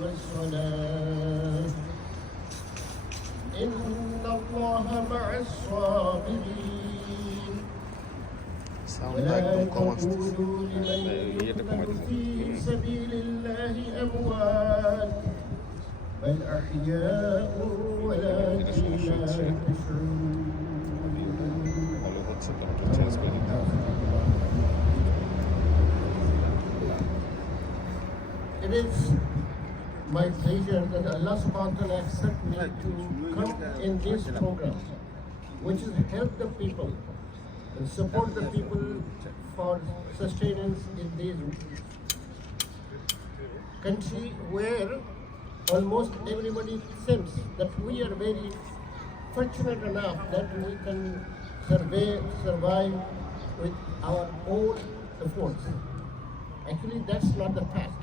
والصلاة إن الله مع الصابرين ولا تقولوا لمن يقتل في سبيل الله أموات بل أحياء ولكن لا تشعرون. It is my pleasure that Allah subhanahu wa ta'ala accept me to come in this program, which is help the people and support the people for sustenance in this country where almost everybody thinks that we are very fortunate enough that we can survive with our own efforts. Actually, that's not the fact.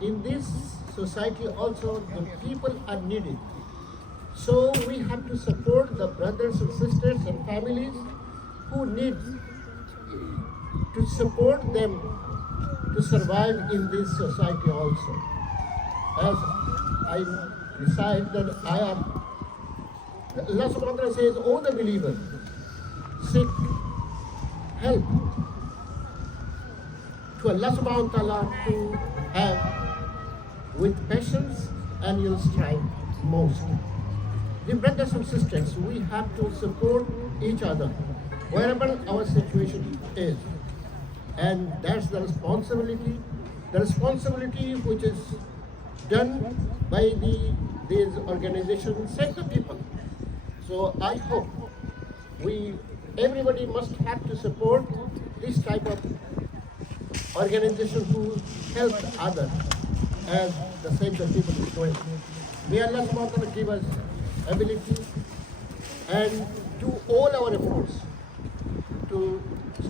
In this society also, the people are needed. So we have to support the brothers and sisters and families who need to support them to survive in this society also. As I decide that I am, Allah subhanahu wa ta'ala says, "O the believer, seek help to Allah subhanahu wa ta'ala to have with patience and you'll strive most." The brothers and sisters, we have to support each other wherever our situation is. And that's the responsibility which is done by these organizations, Save the People. So I hope everybody must have to support this type of organization who help others as the Save the People is doing. May Allah subhanahu wa ta'ala give us ability and do all our efforts to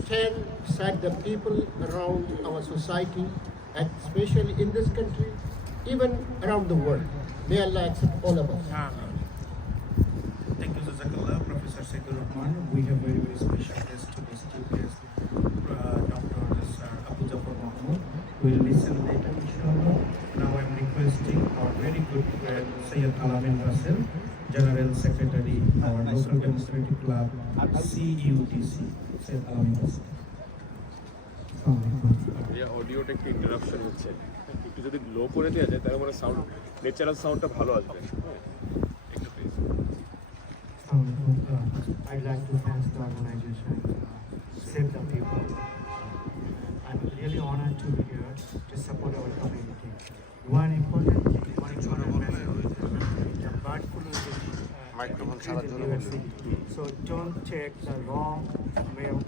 stand beside the people around our society and especially in this country, even around the world. May Allah accept all of us. Thank you, Jazakallah, Professor Saidur Rahman. We have very, very special guest today's chief guest, Dr. Abu Jafar Mahmood. We'll listen later, inshallah. Now I'm requesting our very good friend, Sayyid Alamin Russell, General Secretary, our local demonstrative club, CUTC. Sayyid Alamin Russell. অডিওটা একটু interruption হচ্ছে, একটু যদি লো করে দেওয়া যায় তাহলে মানে সাউন্ড ন্যাচারাল সাউন্ডটা ভালো আসবে একটু please. I'd like to thank the organization Save the People. I'm really honored to be here to support our community. One important message, the bird flu is increased in New City. So don't take the wrong milk.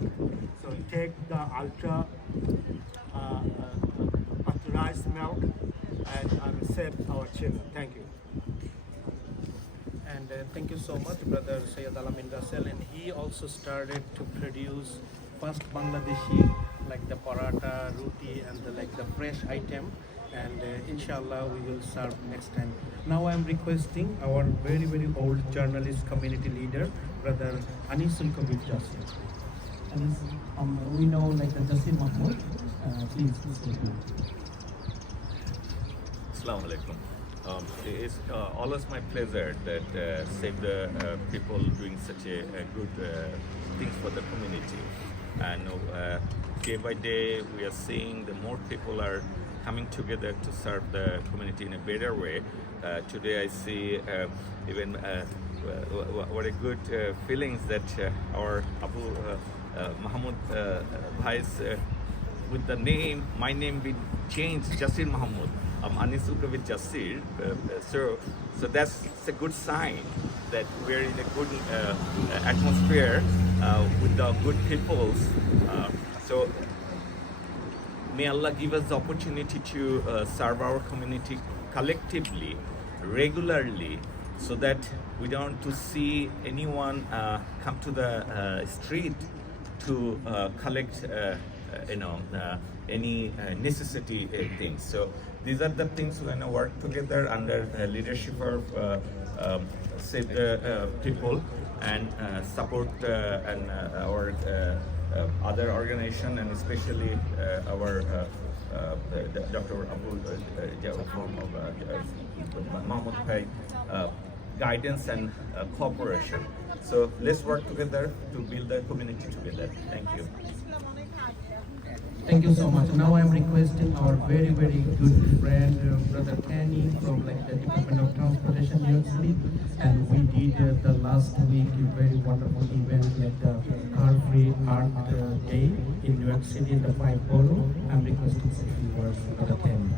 So take the ultra pasteurized milk and save our children. Thank you. And thank you so much, Brother Sayyid Alamin Russell. And he also started to produce first Bangladeshi, like the paratha, roti, and the fresh item. And inshallah, we will serve next time. Now I'm requesting our very, very old journalist community leader, Brother Anisul Kabir Jasir. We know like the Jasir Mahmood. Please. Assalamu alaikum. It's always my pleasure that Save the People doing such a good things for the community. And day by day we are seeing the more people are coming together to serve the community in a better way. Today I see even what a good feelings that our Abu Mahmood Bhai's with the name, my name been changed, Jasir Mahmood. I'm Anisul Kabir Jasir. So that's a good sign that we're in a good atmosphere with the good peoples. So may Allah give us the opportunity to serve our community collectively, regularly, so that we don't to see anyone come to the street to collect any necessity things. So these are the things we're going to work together under leadership of Save the People and support and our other organization, and especially our Dr. Abu Mahmoud Bhai guidance and cooperation. So let's work together to build the community together. Thank you. Thank you so much. Now I'm requesting our very good friend, Brother Kenny from the Department of Transportation, New York City. And we did the last week a very wonderful event like the Car Free Art Day in New York City in the 5 Borough. I'm requesting a few words from Brother Kenny.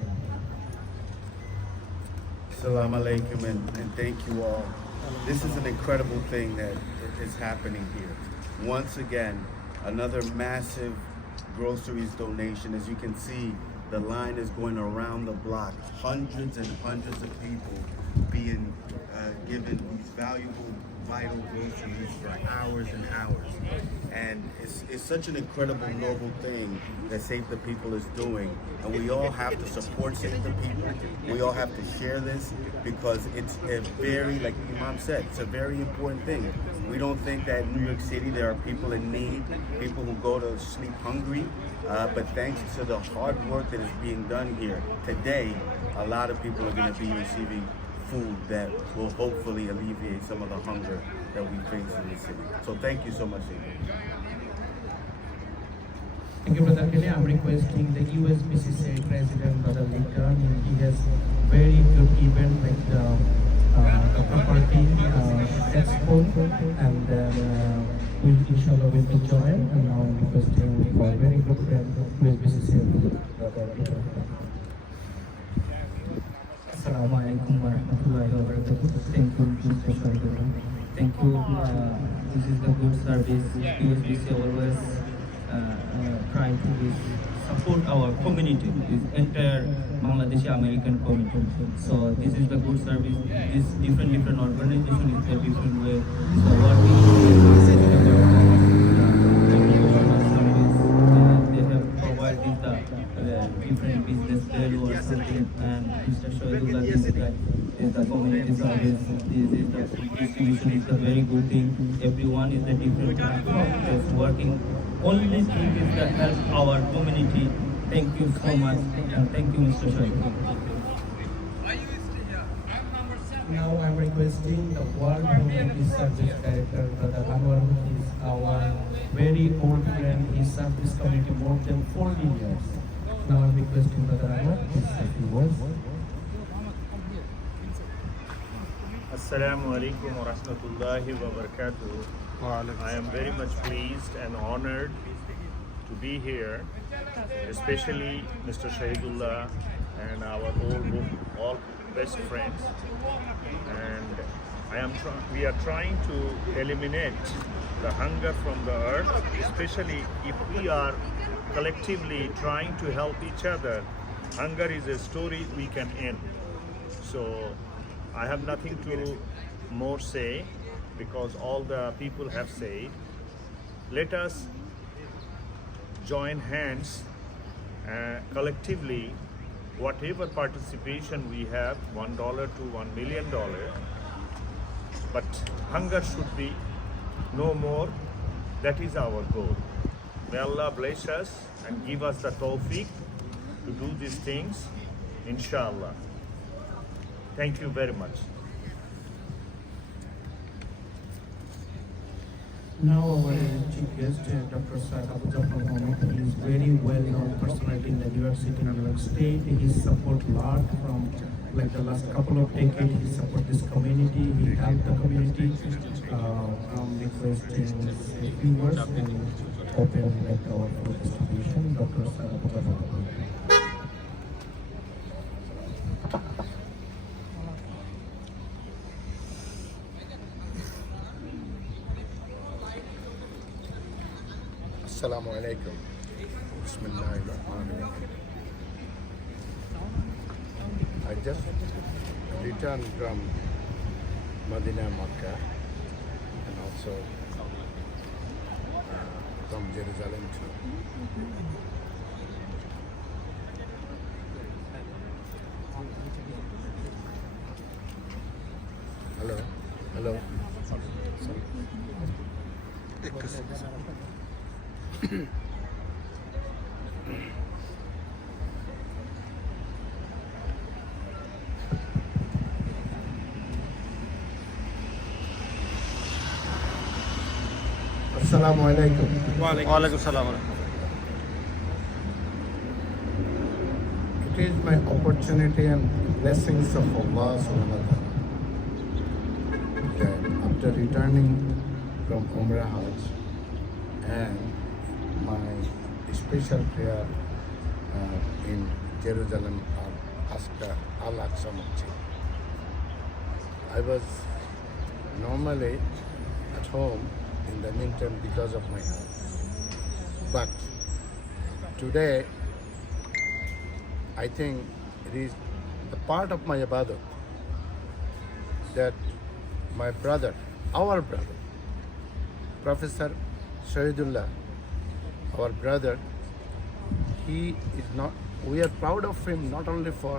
Assalamu alaikum and thank you all. This is an incredible thing that is happening here. Once again, another massive groceries donation. As you can see, the line is going around the block. Hundreds and hundreds of people being given these valuable, vital groceries for hours and hours. And it's such an incredible, noble thing that Save the People is doing. And we all have to support Save the People. We all have to share this because it's a very, like Imam said, it's a very important thing. We don't think that in New York City there are people in need, people who go to sleep hungry, but thanks to the hard work that is being done here today, a lot of people are going to be receiving food that will hopefully alleviate some of the hunger that we face in the city. So thank you so much, David. Thank you, Brother Kelly. I'm requesting the USBCCI President, Brother Lincoln. He has very good event like the property expo, and inshallah will be joined. And now I'm requesting our very good friend, USBCCI Brother Lincoln. Assalamu alaikum wa rahmatullahi wa barakatuh. Thank you, Mr. Shahidullah. Thank you. This is the good service. USBC always trying to support our community, this entire Bangladeshi American community. So this is the good service. This different organization is a different way. So working they have provided the different business value or something, and Mr. Shahidullah, this is the community service. This is the distribution is a very good thing. Everyone is a different platform. Just working. Only thing is that help our community. Thank you so much, and thank you, Mr. Shahidullah. Now I'm requesting the World Community Service Director, Brother Anwar, who is our very old friend. He served this community more than 40 years. Now I'm requesting Brother Anwar to say a few words. Assalamu alaikum wa rahmatullahi wa barakatuh. I am very much pleased and honored to be here, especially Mr. Shahidullah and our all best friends. And we are trying to eliminate the hunger from the earth, especially if we are collectively trying to help each other. Hunger is a story we can end. So I have nothing to more say because all the people have said. Let us join hands collectively, whatever participation we have, $1 to $1 million, but hunger should be no more. That is our goal. May Allah bless us and give us the tawfiq to do these things, inshallah. Thank you very much. Now our chief guest, Dr. Sir Abu Jafar Mahmood, is very well-known personality in the New York City and New York State. He supports a lot from like the last couple of decades. He supports this community. He helped the community. I'm requesting a few words and open like our food distribution. Dr. Sir Abu Jafar Mahmood. Assalamu alaikum. Bismillahirrahmanirrahim. I just returned from Medina, Makkah, and also from Jerusalem too. Hello, hello. Assalamu alaikum. ওয়ালাইকুম সালাম। It is my opportunity and blessings of Allah subhanahu wa ta'ala that after returning from Umrah Hajj and my special prayer in Jerusalem Al-Aqsa Masjid, I was normally at home in the meantime because of my health. But today, I think it is the part of my ibadah that my brother, our brother, Professor Shahidullah, our brother, he is not, we are proud of him not only for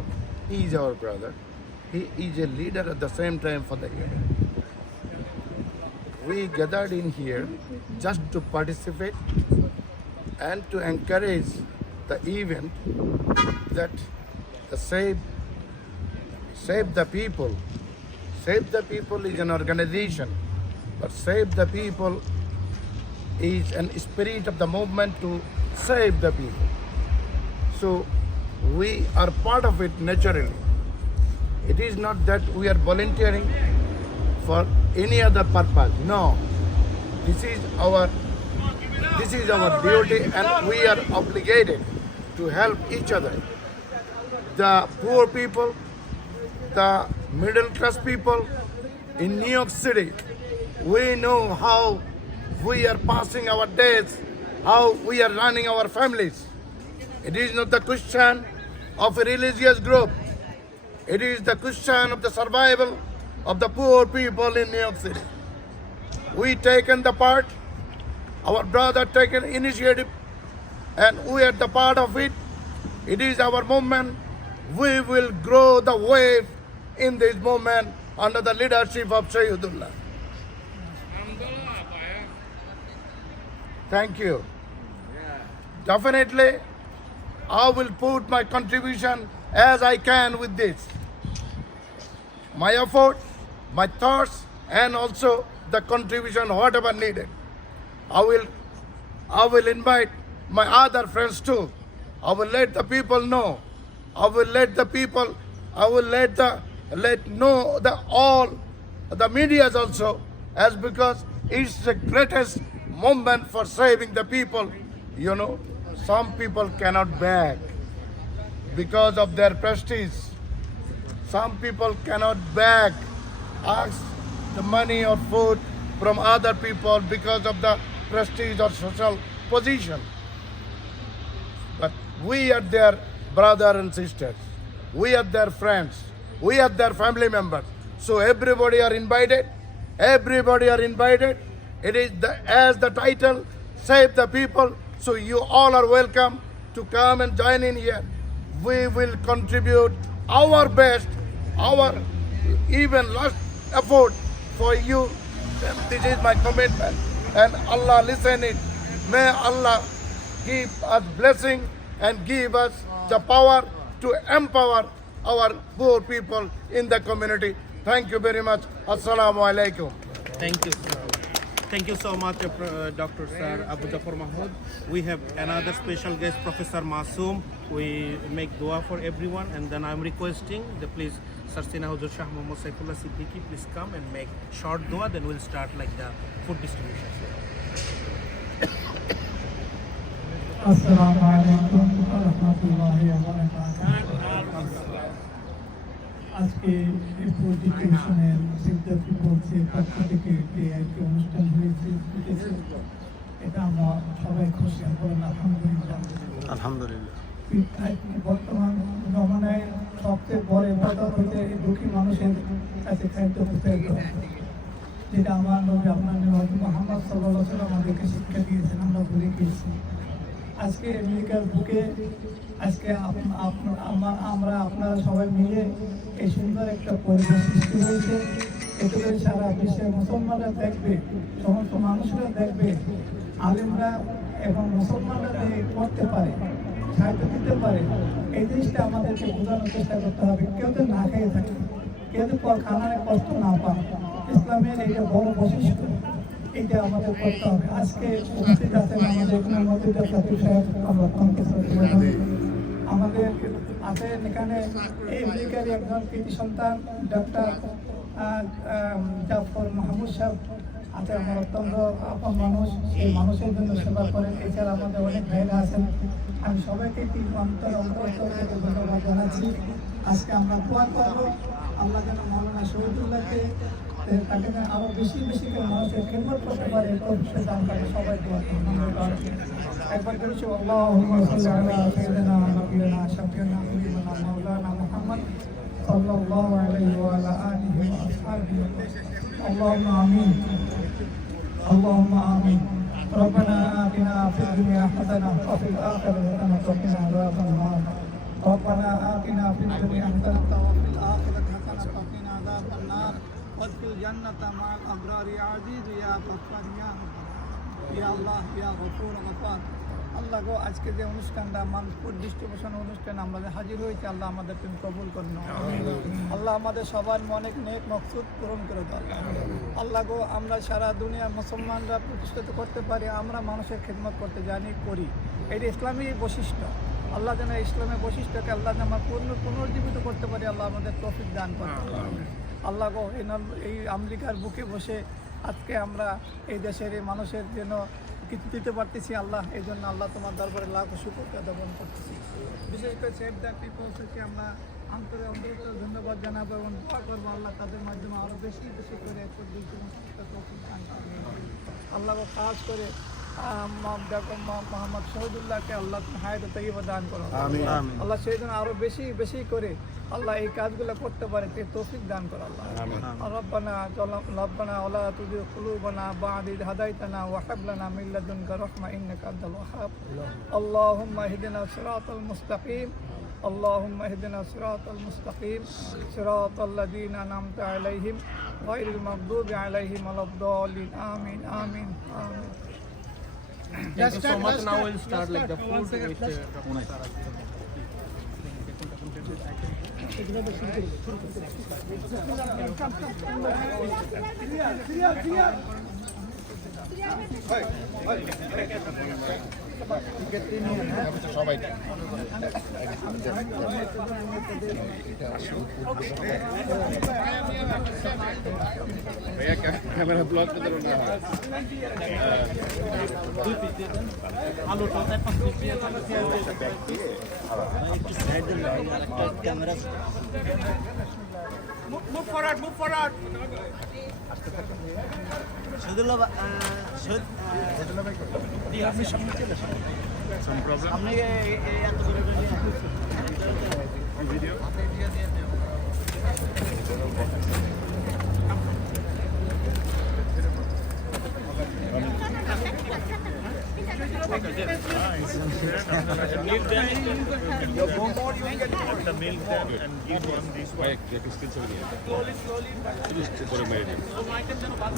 he is our brother, he is a leader at the same time for the union. We gathered in here just to participate and to encourage the event that the Save the People. Save the People is an organization, but Save the People is an spirit of the movement to save the people. So we are part of it naturally. It is not that we are volunteering for any other purpose. No, this is our duty, and we are obligated to help each other. The poor people, the middle class people in New York City, we know how we are passing our days, how we are running our families. It is not the question of a religious group. It is the question of the survival of the poor people in New York City. We taken the part, our brother taken initiative, and we are the part of it. It is our movement. We will grow the wave in this movement under the leadership of Shahidullah. Thank you. Definitely, I will put my contribution as I can with this. My effort, my thoughts, and also the contribution whatever needed. I will invite my other friends too. I will let the people know. I will let know all the medias also, as because it's the greatest movement for saving the people. You know, some people cannot beg because of their prestige. Some people cannot beg, ask the money or food from other people because of the prestige or social position. But we are their brothers and sisters. We are their friends. We are their family members. So everybody are invited. Everybody are invited. It is as the title, Save the People. So you all are welcome to come and join in here. We will contribute our best, our even last effort for you. This is my commitment. And Allah listen it. May Allah give us blessing and give us the power to empower our poor people in the community. Thank you very much. Assalamu alaikum. Thank you, sir. Thank you so much, Dr. Sir Abu Jafar Mahmood. We have another special guest, Professor Masoom. We make dua for everyone, and then I'm requesting the please Sarsina Huzur Shah Muhammad Saifullah Siddiqui, please come and make short dua. Then we'll start like the food distribution. Assalamu alaikum wa rahmatullahi wa barakatuh. আজকে এই পরিচিতিশনের সিদ্ধার্থী বলছে পক্ষ থেকে একটি অনুষ্ঠান হয়েছে এটা আমরা সবাই খুশি করেন আলহামদুলিল্লাহ। Alhamdulillah. বর্তমান জমানায় সবচেয়ে বড় ইবাদত হচ্ছে দুঃখী মানুষের কাছে খাদ্য পৌঁছায় দেওয়া, যেটা আমার নবী আপনার নবী মুহাম্মদ সাল্লাল্লাহু আলাইহি ওয়াসাল্লাম আমাদেরকে শিক্ষা দিয়েছেন, আমরা ভুলে গিয়েছি। আজকে আমেরিকার বুকে আজকে আমরা আপনারা সবাই মিলে এই সুন্দর একটা পরিবেশ সৃষ্টি হয়েছে। এতে করে সারা বিশ্বের মুসলমানরা দেখবে, সমস্ত মানুষরা দেখবে আলেমরা এবং মুসলমানরা করতে পারে, সাহায্য দিতে পারে। এই জিনিসটা আমাদেরকে বোঝানোর চেষ্টা করতে হবে। কেউ তো না খেয়ে থাকে, কেউ তো খানায় কষ্ট না পান। ইসলামের এইটা বড় বৈশিষ্ট্য। এটা আমাদের করতে হবে। আজকে উপস্থিত আছেন আমাদের এখানে মসজিদের খতিব সাহেব, আমরা অত্যন্ত শ্রদ্ধাভাজন। আমাদের আছেন এখানে এই আমেরিকার একজন কৃতি সন্তান ডক্টর জাফর মাহমুদ সাহেব আছে, আমার অত্যন্ত আপন মানুষ, এই মানুষের জন্য সেবা করেন। এছাড়া আমাদের অনেক ভাইরা আছেন, আমি সবাইকে অন্তর থেকে ধন্যবাদ জানাচ্ছি। আজকে আমরা দোয়া করবো আল্লাহ যেন মৌলানা শহীদুল্লাহকে তাকে যেন আরো বেশি বেশি করে মানুষের খেদমত করতে পারে, সবাই দোয়া করবো। একবার করেছি আল্লাহুম্মা সাল্লি আলা সাইয়্যিদিনা নাবিয়িনা শাফিঈনা হাবিবিনা মাওলানা মুহাম্মদ সাল্লাল্লাহু আলাইহি ওয়া আলা আলিহি ওয়া আসহাবিহি আল্লাহুম্মা আমিন আল্লাহুম্মা আমিন ربنا آتنا في الدنيا حسنة وفي الآخرة حسنة وقنا عذاب النار ربنا آتنا في الدنيا حسنة وفي الآخرة حسنة وقنا عذاب النار وادخل الجنة مع الأبرار يا عزيز يا غفار يا ইয়া আল্লাহ ইয়া গফুর গফার। আল্লাহ গো, আজকে যে অনুষ্ঠানটা ফুড ডিস্ট্রিবিউশন অনুষ্ঠান আমরা যে হাজির হয়েছি, আল্লাহ আমাদের তুমি কবুল করে নাও। আল্লাহ আমাদের সবার অনেক নেক মকসুদ পূরণ করে দাও। আল্লাহ গো, আমরা সারা দুনিয়া মুসলমানরা প্রতিষ্ঠিত করতে পারি, আমরা মানুষের খেদমত করতে জানি, করি। এটা ইসলামী বৈশিষ্ট্য। আল্লাহ যেন ইসলামের বৈশিষ্ট্যকে আল্লাহ যেন আমরা পুনর্জীবিত করতে পারি, আল্লাহ আমাদের তৌফিক দান করে। আল্লাহ গো, এই আমেরিকার বুকে বসে আজকে আমরা এই দেশের এই মানুষের জন্য কিছু দিতে পারতেছি, আল্লাহ এই জন্য আল্লাহ তোমার দরবারে লাখ শুকর জ্ঞাপন করতেছি। বিশেষ করে সেভ দ্য পিপলসকে আমরা অন্তত ধন্যবাদ জানাবো এবং দোয়া করবো আল্লাহ তাদের মাধ্যমে আরও বেশি বেশি করে আল্লাহ খাস করে মোহাম্মদ শহীদুল্লাহকে আল্লাহ হায়াত তাইয়্যিবা দান করো। আল্লাহ সেই জন্য আরো বেশি বেশি করে আল্লাহ এই কাজগুলো করতে পারে, তৌফিক দান করো আল্লাহ। রব্বানা ওয়ালা তুযিগ কুলুবানা বা'দা ইয হাদাইতানা ওয়া হাব লানা মিন লাদুনকা রাহমা ইন্নাকা আনতাল ওয়াহ্হাব। আল্লাহুম্মা ইহদিনাস সিরাতাল মুস্তাকিম اللهم اهدنا الصراط المستقيم صراط الذين أنعمت عليهم غير المغضوب عليهم ولا الضالين آمين آمين آمين. Thank you so much. Now we'll start like the food with সবাই ক্যামেরা ব্লক করে দেবো না।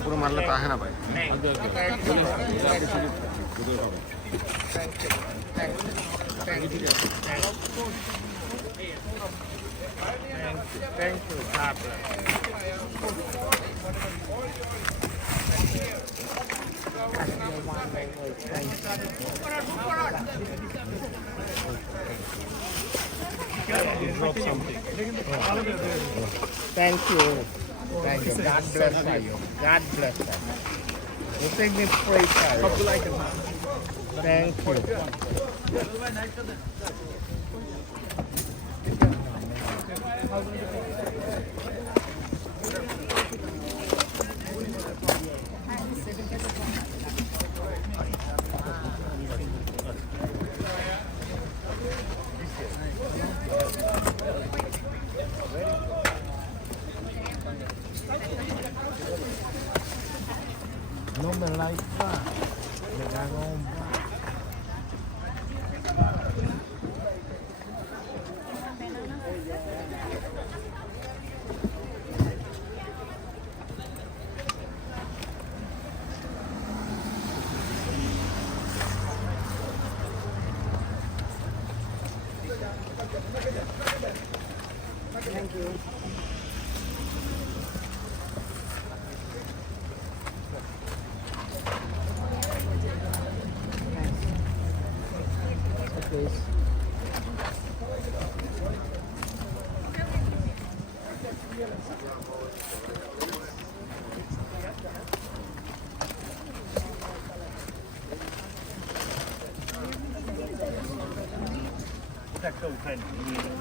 পুরো মারলে তো আহে না ভাই। Thank you. Thank you. God bless you. God bless you. You take me free time. Thank you. No me like that. Me cago en Thank you. একটা উঠায় নিয়ে যাও।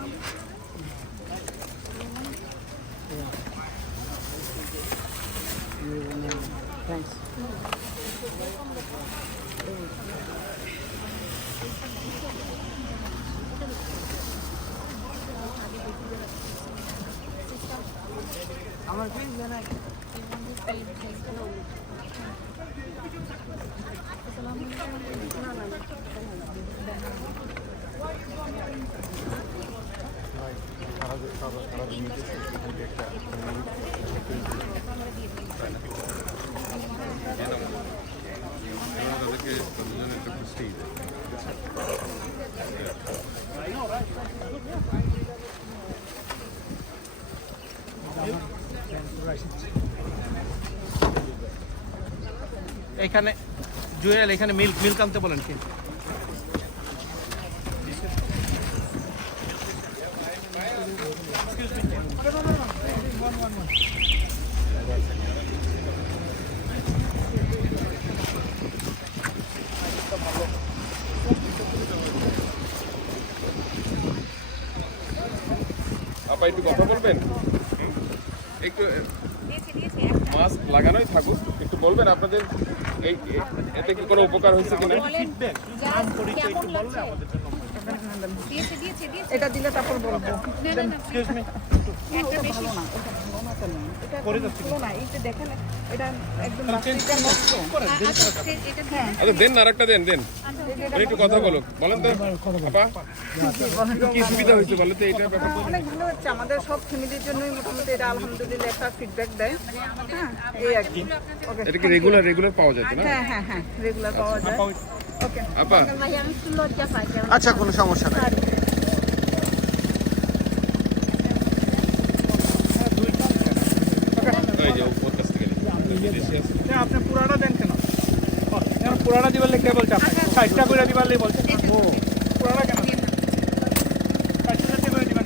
এখানে জুয়েল এখানে মিল্ক আনতে বলেন কি আপা একটু কথা বলবেন, একটু মাস্ক লাগানোই থাকুক, একটু বলবেন আপনাদের এই এতে কি কোনো উপকার হয়েছে কিনা? এটা দিলে তারপর বলবো আচ্ছা দেন না, আরেকটা দেন দেন একটু কথা বলো, বলেন তো আপা কি সুবিধা হয়েছে বলো তো এইটার ব্যাপারে? অনেক ভালো হচ্ছে আমাদের সব ফ্যামিলির জন্যই মোটামুটি এটা আলহামদুলিল্লাহ একটা ফিডব্যাক দেয়। হ্যাঁ এই আর কি। এটা কি রেগুলার পাওয়া যায় না? হ্যাঁ হ্যাঁ হ্যাঁ রেগুলার পাওয়া যায়। ওকে আপা আচ্ছা কোনো সমস্যা নাই এই যে ওর কাছ থেকে বিদেশি আছে আপনি পুরাটা দেন কেন পুরাটা দিবার লেগে বলছে আপনি 60টা করে দিবার লেগে বলছে ও পুরাটা কেন 60টা করে দিবেন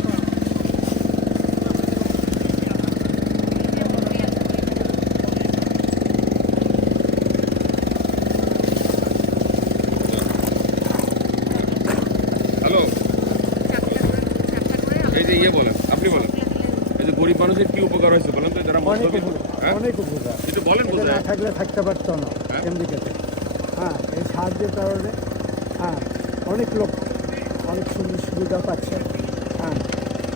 হ্যালো এই যে বলেন, আপনি বলেন এই যে গরিব মানুষের কি উপকার হয়েছে বলেন তো, যারা অনেক উপকার। একটু বলেন এটা না থাকলে থাকতে পারতো না আমেরিকাতে। হ্যাঁ এই সাহায্যের কারণে হ্যাঁ অনেক লোক অনেক সুযোগ সুবিধা পাচ্ছে। হ্যাঁ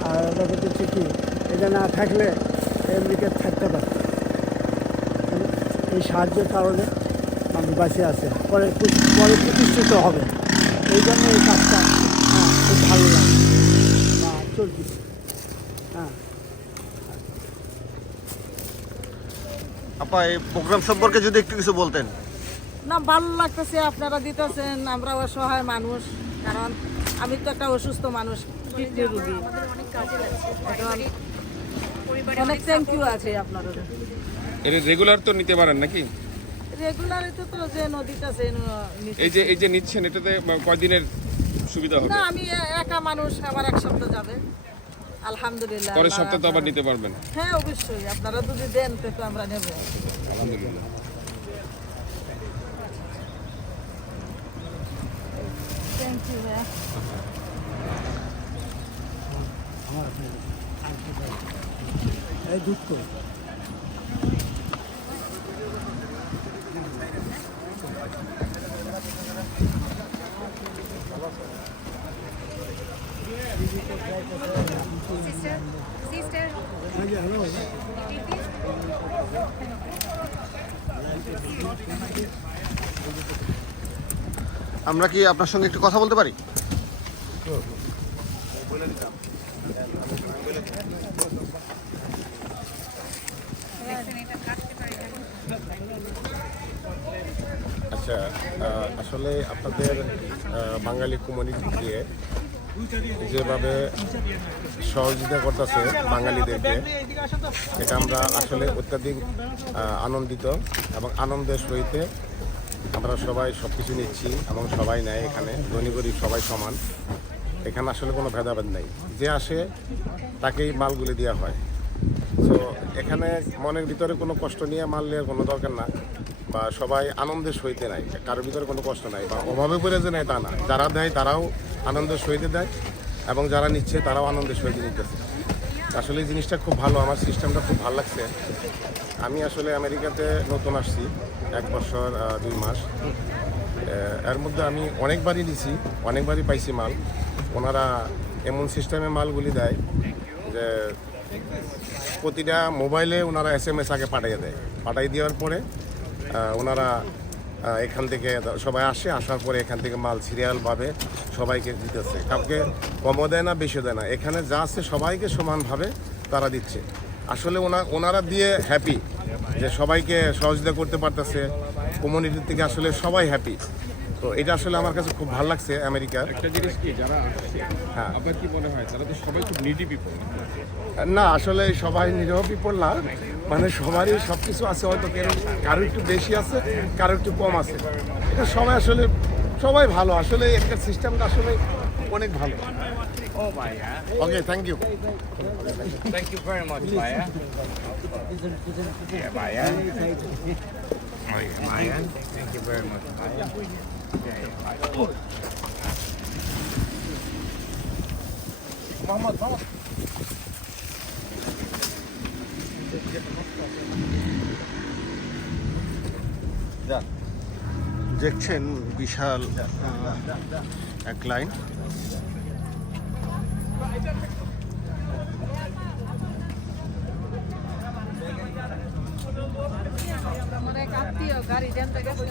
আর ব্যাপারটা হচ্ছে কি এটা না থাকলে আমেরিকাতে থাকতে পারতো। এই সাহায্যের কারণে মানুষ বাঁচে আছে, পরে প্রতিষ্ঠিত হবে। এই জন্য এই কাজটা হ্যাঁ খুব ভালো লাগে বা চলছে। হ্যাঁ আপা এই প্রোগ্রাম সম্পর্কে যদি একটু কিছু বলতেন। না ভালো লাগতেছে আপনারা দিতেছেন, আমরা অসহায় মানুষ, কারণ আমি তো একটা অসুস্থ মানুষ, কিডনি রোগী। অনেক থ্যাংক ইউ আছে আপনাদের। এটা রেগুলার তো নিতে পারেন নাকি? রেগুলার তো যে নদীতে আছে এই যে নিচ্ছেন এটাতে কয়দিনের সুবিধা হবে? না আমি একা মানুষ, আমার এক সপ্তাহ যাবে আলহামদুলিল্লাহ। পরের সপ্তাহে তো আবার নিতে পারবেন? হ্যাঁ অবশ্যই, আপনারা যদি দেন তো আমরা নেব আলহামদুলিল্লাহ। থ্যাংক ইউ ভাইয়া। এই দুধ তো আমরা কি আপনার সঙ্গে একটু কথা বলতে পারি? আচ্ছা আসলে আপনাদের বাঙালি কমিউনিটি দিয়ে যেভাবে সহযোগিতা করতেছে বাঙালিদেরকে, এটা আমরা আসলে অত্যাধিক আনন্দিত এবং আনন্দের সহিত আমরা সবাই সব কিছু নিচ্ছি এবং সবাই নেয়। এখানে ধনী গরিব সবাই সমান, এখানে আসলে কোনো ভেদাভেদ নেই। যে আসে তাকেই মালগুলি দেওয়া হয়। সো এখানে মনের ভিতরে কোনো কষ্ট নিয়ে মাল নেওয়ার কোনো দরকার না, বা সবাই আনন্দের সহিতে নাই, কারোর ভিতরে কোনো কষ্ট নাই বা অভাবে পড়ে যে নেয় তা না। যারা দেয় তারাও আনন্দের সহিতে দেয় এবং যারা নিচ্ছে তারাও আনন্দের সহিতে নিতেছে। আসলে এই জিনিসটা খুব ভালো, আমার সিস্টেমটা খুব ভালো লাগছে। আমি আসলে আমেরিকাতে নতুন আসছি, 1 বছর 2 মাস। এর মধ্যে আমি অনেকবারই নিছি, অনেকবারই পাইছি মাল। ওনারা এমন সিস্টেমে মালগুলি দেয় যে প্রতিটা মোবাইলে ওনারা SMS আগে পাঠিয়ে দেয়, পাঠিয়ে দেওয়ার পরে ওনারা এখান থেকে সবাই আসে, আসার পরে এখান থেকে মাল সিরিয়ালভাবে সবাইকে দিতেছে। কাউকে কমও দেয় না, বেশি দেয় না, এখানে যা আছে সবাইকে সমানভাবে তারা দিচ্ছে। আসলে ওনারা দিয়ে হ্যাপি যে সবাইকে সহযোগিতা করতে পারতেছে, কমিউনিটির থেকে আসলে সবাই হ্যাপি। তো এটা আসলে আমার কাছে খুব ভালো লাগছে আমেরিকার। একটা জিনিস কি, যারা আসছে হ্যাঁ, আপনার কি মনে হয় তারা তো সবাই খুব নিডি পিপল? না, আসলে সবাই নিরহ পিপল না, মানে সবারই সব কিছু আছে, হয়তো কারো একটু বেশি আছে, কারো একটু কম আছে। এটা সবাই আসলে সবাই ভালো, আসলে একটা সিস্টেমটা আসলে অনেক ভালো। Okay, thank you. Thank you very much, Maya. Yeah, Maya. Maya. Thank you very much, Maya. দেখছেন বিশাল এক লাইন। আমার এক আত্মীয় গাড়ি জানতে গেছে।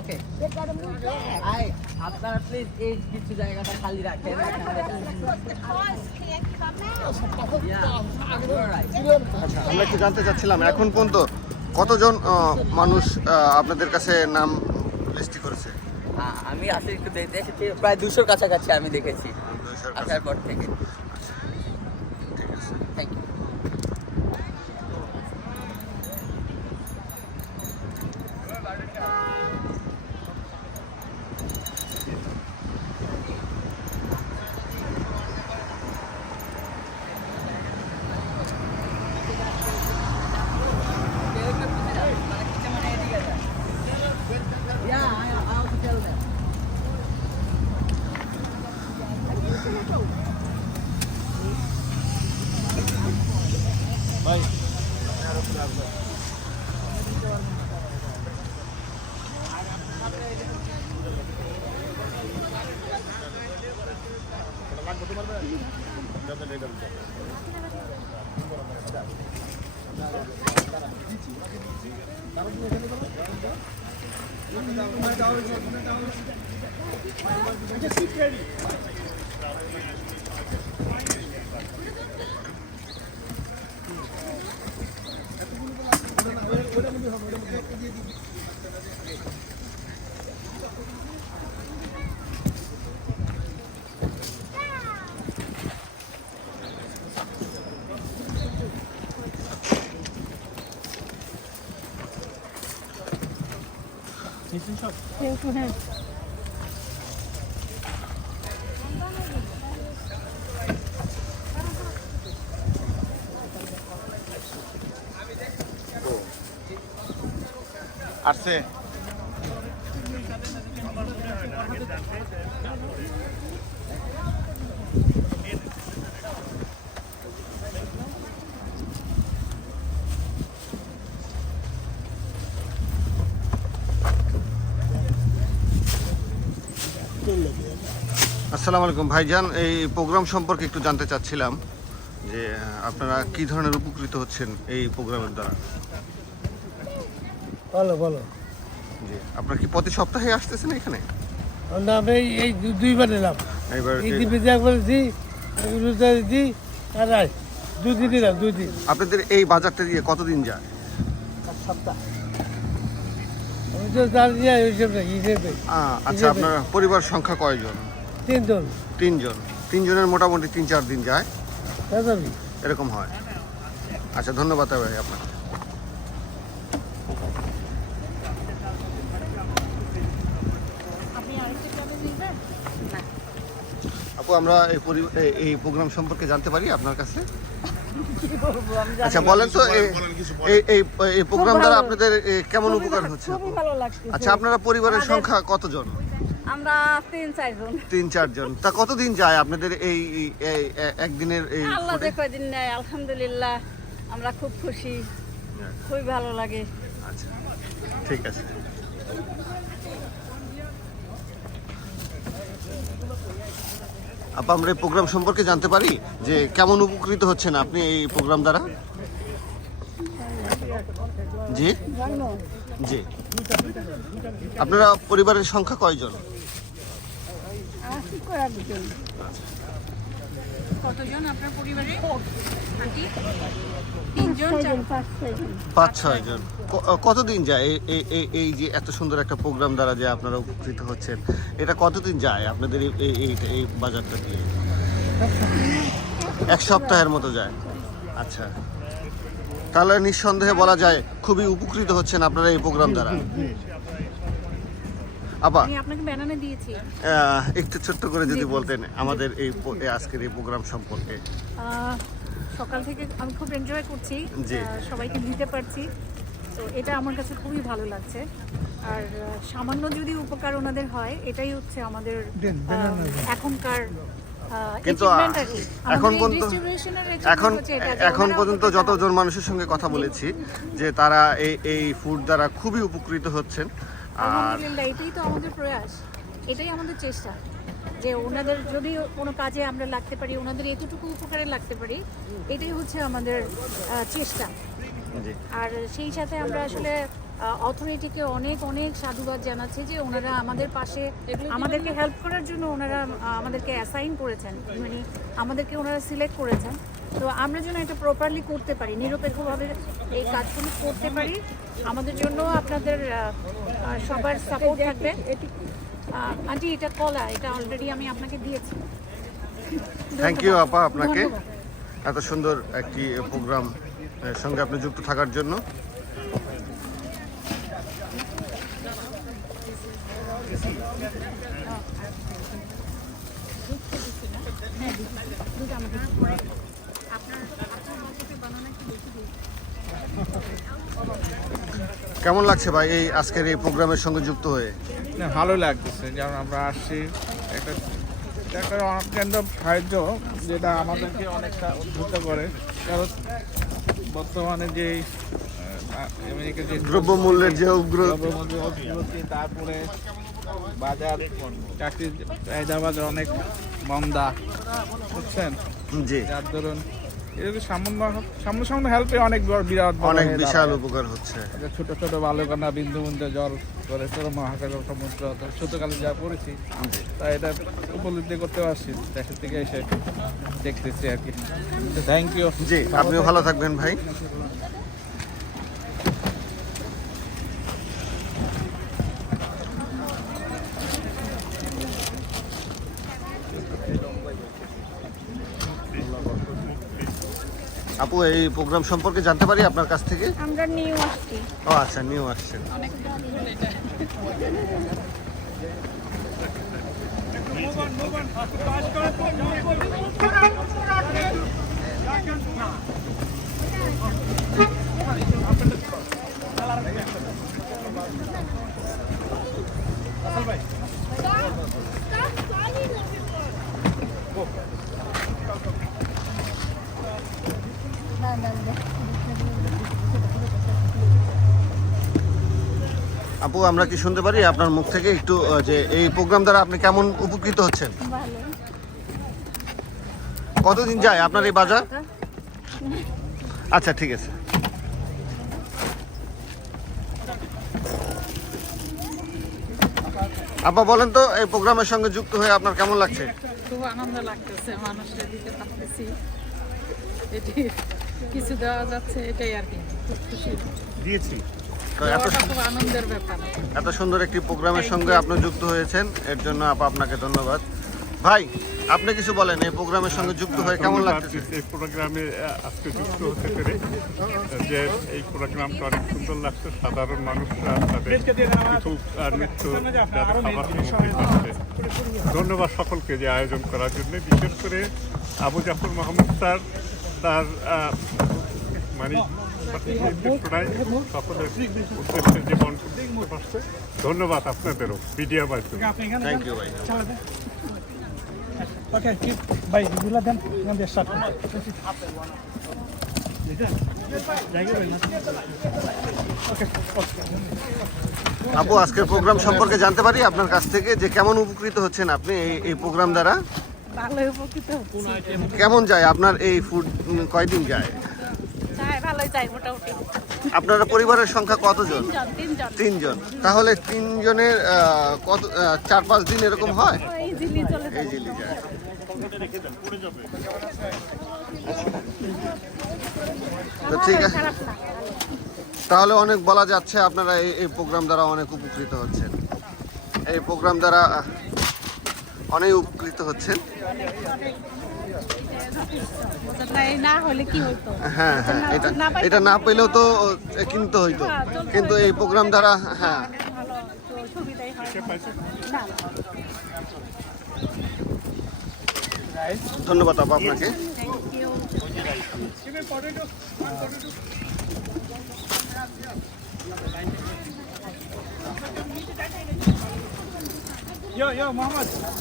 ওকে, আপনারা প্লিজ এই কিছু জায়গাটা খালি রাখেন। আমরা একটু জানতে চাচ্ছিলাম এখন পর্যন্ত কতজন মানুষ আপনাদের কাছে নাম লিস্ট করেছে? আমি আসলে একটু দেখেছি, প্রায় 200 কাছাকাছি আমি দেখেছি আসার পর থেকে। Thank you. আসছে আসসালামু আলাইকুম ভাইজান, এই প্রোগ্রাম সম্পর্কে একটু জানতে চাচ্ছিলাম যে আপনারা কি ধরনের উপকৃত হচ্ছেন এই প্রোগ্রামের দ্বারা? বলো বলো। জি, আপনারা কি প্রতি সপ্তাহে আসতেছেন এখানে? না, আমি এই দুইবার এলাম। এইবার একবার দিই আর 2 দিন এলাম, 2 দিন। আপনাদের এই বাজারটা দিয়ে কতদিন যায়? সপ্তাহ আমি তো জানি না হিসেবে হিসেবে। আচ্ছা, আপনার পরিবার সংখ্যা কয়জন? 3 জন। 3 জন। 3 জনের মোটামুটি 3-4 দিন যায়, জানি এরকম হয়। আচ্ছা, ধন্যবাদ ভাই আপনাকে। আপু আমরা এই প্রোগ্রাম সম্পর্কে জানতে পারি আপনার কাছে? আচ্ছা বলেন তো এই প্রোগ্রাম দ্বারা আপনাদের কেমন উপকার হচ্ছে? খুবই ভালো লাগছে। আচ্ছা আপনারা পরিবারের সংখ্যা কতজন? আমরা 3-4 জন। 3-4 জন। তা কতদিন যায় আপনাদের এই একদিনের এই? আল্লাহ যে কয়দিন নেয়, আলহামদুলিল্লাহ আমরা খুব খুশি, খুবই ভালো লাগে। আচ্ছা ঠিক আছে। আপা আমরা এই প্রোগ্রাম সম্পর্কে জানতে পারি যে কেমন উপকৃত হচ্ছেন আপনি এই প্রোগ্রাম দ্বারা? জি জি। আপনারা পরিবারের সংখ্যা কয়জন? কতজন আপনার পরিবারে? 5-6 জন। কতদিন যায় এই যে এত সুন্দর একটা প্রোগ্রাম দ্বারা যে আপনারা উপকৃত হচ্ছেন, এটা কতদিন যায় আপনাদের এই বাজারটা দিয়ে? 1 সপ্তাহের মতো যায়। আচ্ছা তাহলে নিঃসন্দেহে বলা যায় খুবই উপকৃত হচ্ছেন আপনারা এই প্রোগ্রাম দ্বারা। আপা আমি আপনাকে ব্যানানা দিয়েছি। একটু ছোট্ট করে যদি বলতেন আমাদের এই আজকের এই প্রোগ্রাম সম্পর্কে। সকাল থেকে আমি খুব এনজয় করছি, সবাইকে দিতে পারছি, তো এটা আমার কাছে খুবই ভালো লাগছে। আর সামান্য যদি উপকার ওনাদের হয়, এটাই হচ্ছে আমাদের এখনকার কিন্তু এখন পর্যন্ত যতজন মানুষের সঙ্গে কথা বলেছি যে তারা এই ফুড দ্বারা খুবই উপকৃত হচ্ছেন। আলহামদুলিল্লাহ, এটাই তো আমাদের প্রয়াস, এটাই আমাদের চেষ্টা যে ওনাদের যদি কোনো কাজে আমরা লাগতে পারি, ওনাদের এতটুকু উপকারে লাগতে পারি, এটাই হচ্ছে আমাদের চেষ্টা। আর সেই সাথে আমরা আসলে অথরিটিকে অনেক অনেক সাধুবাদ জানাচ্ছি যে ওনারা আমাদের পাশে, আমাদেরকে হেল্প করার জন্য ওনারা আমাদেরকে অ্যাসাইন করেছেন, মানে আমাদেরকে ওনারা সিলেক্ট করেছেন। তো আমরা যেন এটা প্রপারলি করতে পারি, নিরপেক্ষভাবে এই কাজগুলো করতে পারি, আমাদের জন্য আপনাদের সবার সাপোর্ট থাকবে। আন্টি এটা কলা, এটা অলরেডি আমি আপনাকে দিয়েছি। থ্যাংক ইউ আপা আপনাকে এত সুন্দর একটি প্রোগ্রাম সঙ্গে আপনি যুক্ত থাকার জন্য। কেমন লাগছে ভাই এই আজকের এই প্রোগ্রামের সঙ্গে যুক্ত হয়ে? ভালো লাগতেছে, যেমন আমরা আসছি একটা কেন্দ্র সাহায্য যেটা আমাদেরকে অনেকটা উদ্বুদ্ধ করে, কারণ বর্তমানে যে আমেরিকার যে দ্রব্যমূল্যের যে উগ্রগতি, তারপরে বাজার চাকরির চাহিদা বাজার অনেক মন্দা, বুঝছেন, যার ধরুন এরকম সামান্য হেল্পে অনেক অনেক বিশাল উপকার হচ্ছে। ছোট ছোট বালুকণা বিন্দু বিন্দু জল করে মহাসাগর সমুদ্র ছোটকালে যা পড়েছি, তাই এটা উপলব্ধি করতে পারছি, দেশের থেকে এসে দেখতেছি আর কি। Thank you. জি আপনিও ভালো থাকবেন ভাই। আপু এই প্রোগ্রাম সম্পর্কে জানতে পারি আপনার কাছ থেকে? আমরা নিউ আসছি। ও আচ্ছা নিউ আসছেন। আপু আমরা কি শুনতে পারি আপনার মুখ থেকে একটু যে এই প্রোগ্রাম দ্বারা আপনি কেমন উপকৃত হচ্ছেন? কতদিন যায় আপনার এই বাজার? আচ্ছা ঠিক আছে। আপা বলেন তো এই প্রোগ্রামের সঙ্গে যুক্ত হয়ে আপনার কেমন লাগছে? খুব আনন্দ লাগতেছে, মানুষকে দিতে পারতেছি, এটি কিছু দেওয়া যাচ্ছে, এটাই আর কি, খুব খুশি দিয়েছি। এত সুন্দর একটি প্রোগ্রামের সঙ্গে আপনি যুক্ত হয়েছেন, এর জন্য আপা আপনাকে ধন্যবাদ। ভাই আপনি কিছু বলেন এই প্রোগ্রামের সঙ্গে যুক্ত হয়ে কেমন লাগছে? এই প্রোগ্রামে আজকে যুক্ত হতে পেরে যে এই প্রোগ্রামটা অনেক সুন্দর লাগছে। সাধারণ মানুষরা তাদের কিছু নৃত্য খাবার সামগ্রী পাচ্ছে। ধন্যবাদ সকলকে যে আয়োজন করার জন্য, বিশেষ করে আবু জাফর মাহমুদ স্যার তার মানে সকলের উদ্দেশ্যে যে মন্তব্য করছে। ধন্যবাদ আপনাদেরও মিডিয়া মাধ্যমে। থ্যাংক ইউ ভাই। ওকে ভাই এগুলা দেন স্টার্ট আপু আজকের প্রোগ্রাম সম্পর্কে জানতে পারি আপনার কাছ থেকে যে কেমন উপকৃত হচ্ছেন আপনি এই প্রোগ্রাম দ্বারা? ভালোই উপকৃত হচ্ছি। কেমন যায় আপনার এই ফুড, কয়দিন যায়? ভালোই যায় মোটামুটি। আপনার পরিবারের সংখ্যা কতজন? তিনজন। তাহলে তিনজনের কত 4-5 দিন এরকম হয়? ইজিলি চলে যায়। ইজিলি যায়। তো ঠিক আছে, তাহলে অনেক বলা যাচ্ছে আপনারা এই প্রোগ্রাম দ্বারা অনেক উপকৃত হচ্ছেন। এই প্রোগ্রাম দ্বারা অনেক উপকৃত হচ্ছেন। হ্যাঁ হ্যাঁ, এটা না পেলেও তো কিনতে হইতো, কিন্তু এই প্রোগ্রাম দ্বারা হ্যাঁ। ধন্যবাদ আপু আপনাকে।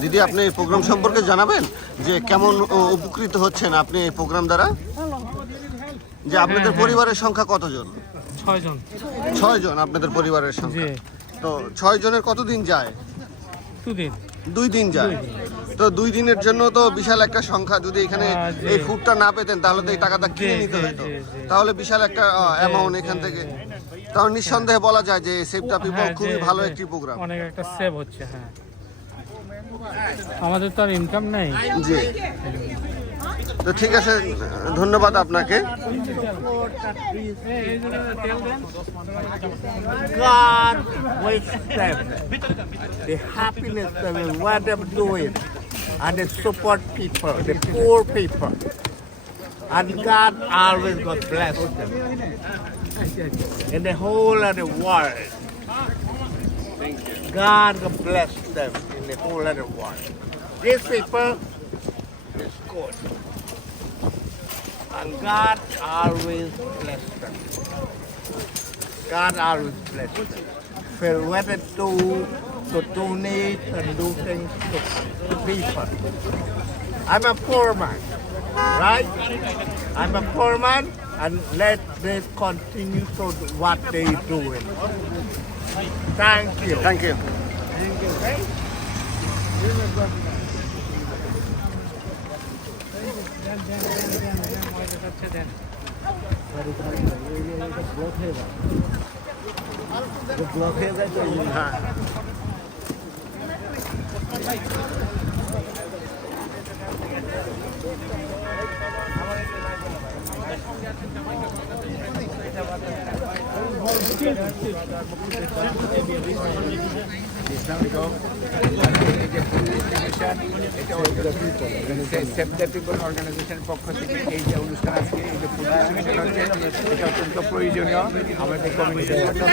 দিদি আপনি এই প্রোগ্রাম সম্পর্কে জানাবেন যে কেমন উপকৃত হচ্ছেন আপনি এই প্রোগ্রাম দ্বারা? যে আপনাদের পরিবারের সংখ্যা কতজন? 6 জন। 6 জন আপনাদের পরিবারের সংখ্যা। তো 6 জনের কতদিন যায়? 2 দিন যায়। তো 2 দিনের জন্য তো বিশাল একটা সংখ্যা। যদি এখানে এই ফুডটা না পেতেন তাহলে তো এই টাকাটা কিনে নিতে হতো। তাহলে বিশাল একটা অ্যামাউন্ট এখান থেকে। তাহলে নিঃসন্দেহে বলা যায় যে সেভ দ্য পিপল খুবই ভালো একটি প্রোগ্রাম। অনেক একটা সেভ হচ্ছে। হ্যাঁ, আমাদের তো আর ইনকাম নাই। জি, তো ঠিক আছে, ধন্যবাদ আপনাকে। God wakes them, the happiness they will want them doing, and they support people, the poor people, and God always God bless them in the whole of the world. God will bless them in the whole of the world. These people is good, and God always bless them. God always bless them. For what they do to donate and do things to people. I'm a poor man, right? I'm a poor man, and let them continue to do what they doing. Thank you. Thank you. Thank you. Block হয়ে যায় তো। হ্যাঁ, save the people অর্গানাইজেশনের পক্ষ থেকে এই যে অনুষ্ঠান আজকে এই যে ফুড ডিস্ট্রিবিউশন হচ্ছে এটা অত্যন্ত প্রয়োজনীয় আমাদের কমিউনিটি এবং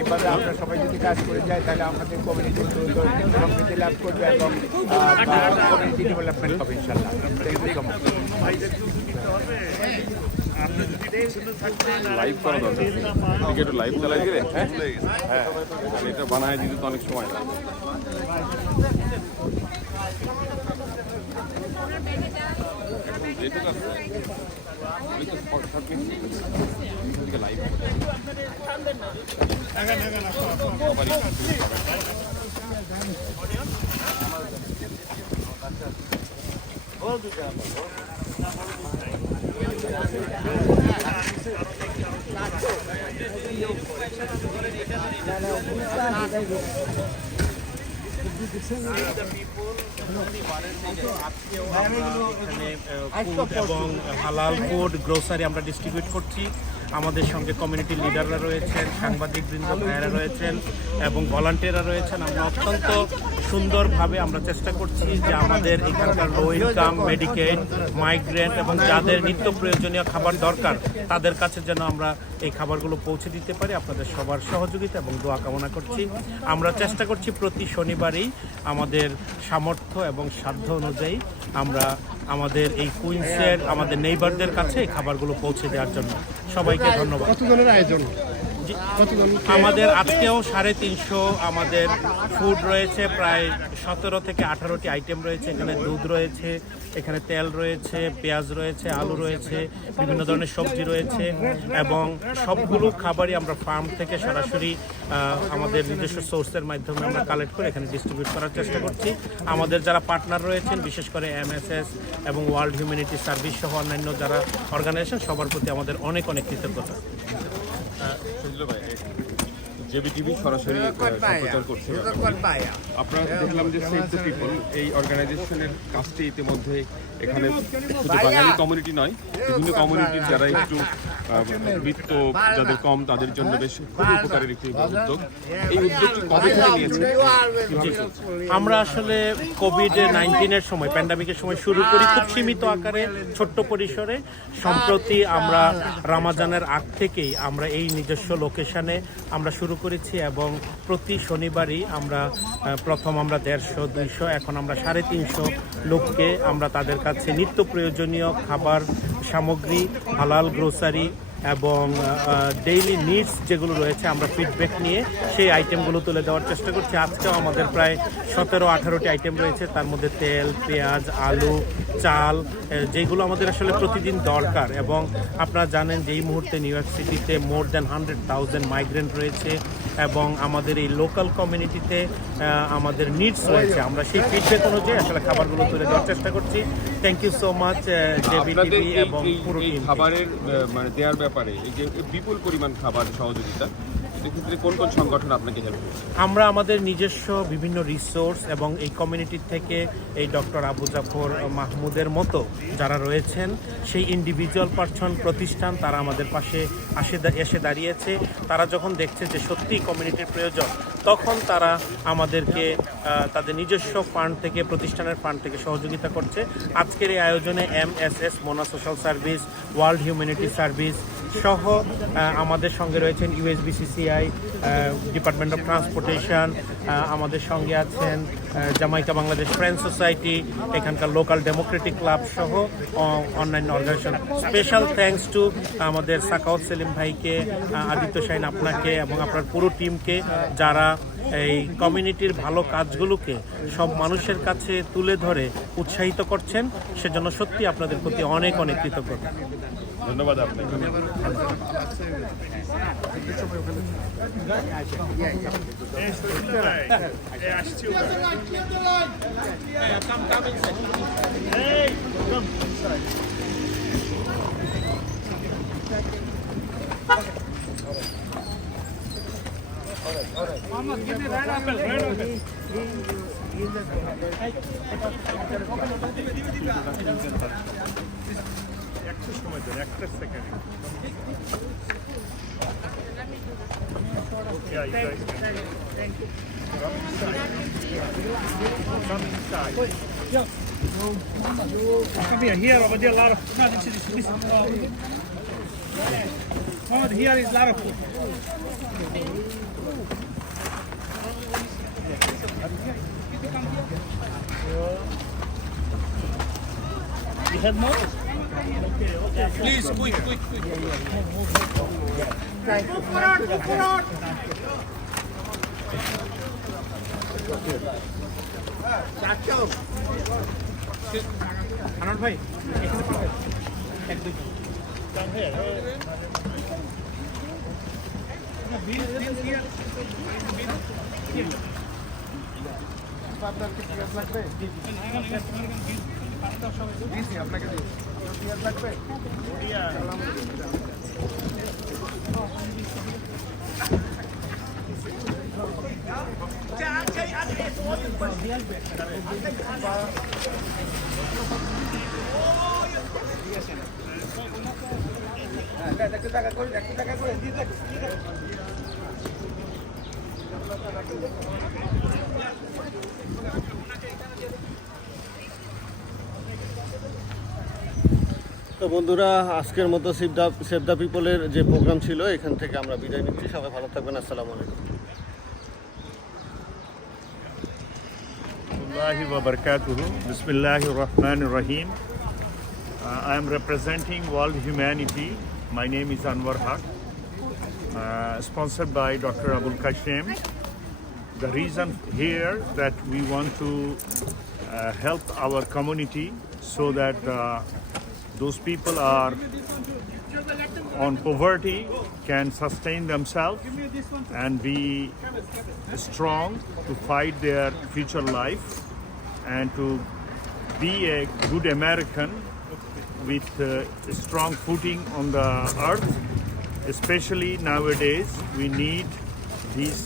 এভাবে আমরা সবাই যদি কাজ করে যাই তাহলে আমাদের কমিউনিটি সমৃদ্ধি লাভ করবে এবং কমিউনিটি ডেভেলপমেন্ট হবে ইনশাল্লাহ। Thank you so much. Live করা দরকার, একটু লাইভ চালাই দিলে হ্যাঁ হ্যাঁ, এটা বানায় দিতে তো অনেক সময় লাগে। লাইভ এবং হালাল ফুড গ্রোসারি আমরা ডিস্ট্রিবিউট করছি। আমাদের সঙ্গে কমিউনিটি লিডাররা রয়েছেন, সাংবাদিকবৃন্দ ভাইয়েরা রয়েছেন এবং ভলান্টিয়াররা রয়েছেন। আমরা অত্যন্ত সুন্দরভাবে আমরা চেষ্টা করছি যে আমাদের এখানকার লো ইনকাম, মেডিকেড, মাইগ্রেন্ট এবং যাদের নিত্য প্রয়োজনীয় খাবার দরকার তাদের কাছে যেন আমরা এই খাবারগুলো পৌঁছে দিতে পারি। আপনাদের সবার সহযোগিতা এবং দোয়া কামনা করছি। আমরা চেষ্টা করছি প্রতি শনিবারই আমাদের সামর্থ্য এবং সাধ্য অনুযায়ী আমরা আমাদের এই কুইন্সের আমাদের নেইবারদের কাছে এই খাবারগুলো পৌঁছে দেওয়ার জন্য। সবাইকে ধন্যবাদ। কতজনের আয়োজন? আমাদের আজকেও 350 আমাদের ফুড রয়েছে, প্রায় 17 থেকে 18টি আইটেম রয়েছে। এখানে দুধ রয়েছে, এখানে তেল রয়েছে, পেঁয়াজ রয়েছে, আলু রয়েছে, বিভিন্ন ধরনের সবজি রয়েছে এবং সবগুলো খাবারই আমরা ফার্ম থেকে সরাসরি আমাদের নিজস্ব সোর্সের মাধ্যমে আমরা কালেক্ট করে এখানে ডিস্ট্রিবিউট করার চেষ্টা করছি। আমাদের যারা পার্টনার রয়েছেন, বিশেষ করে MSS এবং ওয়ার্ল্ড হিউম্যানিটি সার্ভিস সহ অন্যান্য যারা অর্গানাইজেশন, সবার প্রতি আমাদের অনেক অনেক কৃতজ্ঞতা। জেবিটিভি সরাসরি সম্প্রচার করছে। আপনারা দেখলাম যে সেভ দ্য পিপল এই অর্গানাইজেশনের কাজটি ইতিমধ্যে এখানে শুধু বাঙালি কমিউনিটি নয়, বিভিন্ন কমিউনিটির যারা একটু বৃত্ত যাদের কম তাদের জন্য বেশ খুব উপকারের একটি উদ্যোগ। এই উদ্যোগটি কবে থেকে নিয়েছে? আমরা আসলে কোভিড-19 সময়, প্যান্ডামিকের সময় শুরু করি খুব সীমিত আকারে, ছোট্ট পরিসরে। সম্প্রতি আমরা রমাজানের আগ থেকেই আমরা এই নিজস্ব লোকেশনে আমরা শুরু করেছি এবং প্রতি শনিবারই আমরা প্রথম আমরা 150-200, এখন আমরা 350 লোককে আমরা তাদের কাছে নিত্য প্রয়োজনীয় খাবার সামগ্রী, হালাল গ্রোসারি এবং ডেইলি নিডস যেগুলো রয়েছে আমরা ফিডব্যাক নিয়ে সেই আইটেমগুলো তুলে দেওয়ার চেষ্টা করছি। আজকেও আমাদের প্রায় 17-18টি আইটেম রয়েছে, তার মধ্যে তেল, পেঁয়াজ, আলু, চাল, যেগুলো আমাদের আসলে প্রতিদিন দরকার। এবং আপনারা জানেন যে এই মুহূর্তে নিউ ইয়র্ক সিটিতে মোর দ্যান 100,000 মাইগ্রেন্ট রয়েছে এবং আমাদের এই লোকাল কমিউনিটিতে আমাদের নিডস রয়েছে। আমরা সেই ফিডব্যাক অনুযায়ী আসলে খাবারগুলো তুলে দেওয়ার চেষ্টা করছি। থ্যাংক ইউ সো মাচ জেবিটিভি এবং পুরো টিম। খাবারের মানে দেওয়ার ব্যাপারে এই যে বিপুল পরিমাণ খাবার সহযোগিতা, সেক্ষেত্রে কোন কোন সংগঠন আপনাকে হেল্প করছে? আমরা আমাদের নিজস্ব বিভিন্ন রিসোর্স এবং এই কমিউনিটির থেকে এই ডক্টর আবু জাফর মাহমুদের মতো যারা রয়েছেন, সেই ইন্ডিভিজুয়াল পার্সন, প্রতিষ্ঠান, তারা আমাদের পাশে এসে দাঁড়িয়েছে। তারা যখন দেখছে যে সত্যিই কমিউনিটির প্রয়োজন, তখন তারা আমাদেরকে তাদের নিজস্ব ফান্ড থেকে, প্রতিষ্ঠানের ফান্ড থেকে সহযোগিতা করছে। আজকের এই আয়োজনে MSS, Mona social service, world humanity service সহ আমাদের সঙ্গে রয়েছেন USBCCI, ডিপার্টমেন্ট অফ ট্রান্সপোর্টেশন, আমাদের সঙ্গে আছেন জামাইকা বাংলাদেশ ফ্রেন্ড সোসাইটি, এখানকার লোকাল ডেমোক্রেটিক ক্লাব সহ অন্যান্য অর্গানাইজেশন। স্পেশাল থ্যাঙ্কস টু আমাদের সাকাউত সেলিম ভাইকে, আদিত্য শাহিন আপনাকে এবং আপনার পুরো টিমকে, যারা এই কমিউনিটির ভালো কাজগুলোকে সব মানুষের কাছে তুলে ধরে উৎসাহিত করছেন। সেজন্য সত্যি আপনাদের প্রতি অনেক অনেক কৃতজ্ঞতা। ধন্যবাদ আপনাকে। একটা second. Yeah, you guys can. Thank you. Come inside. Yeah. Come here, over there, a lot of. No, this. Oh, here is a lot of food. You have more? Okay. Please, quick. আনন্দ ভাই, এক-দুই আপনাকে লাগবে। তো বন্ধুরা, আজকের মতো save the পিপলের যে programme ছিল এখান থেকে আমরা বিদায় নিচ্ছি। সবাই ভালো থাকবেন। আসসালামু আলাইকুম। Bismillahir Rahmanir Rahim. I am representing World Humanity. My name is Anwar Haq, sponsored by Dr. Abul Kashem. The reason here that we want to help our community so that those people are on poverty can sustain themselves and be strong to fight their future life and to be a good American with a strong footing on the earth. Especially nowadays, we need this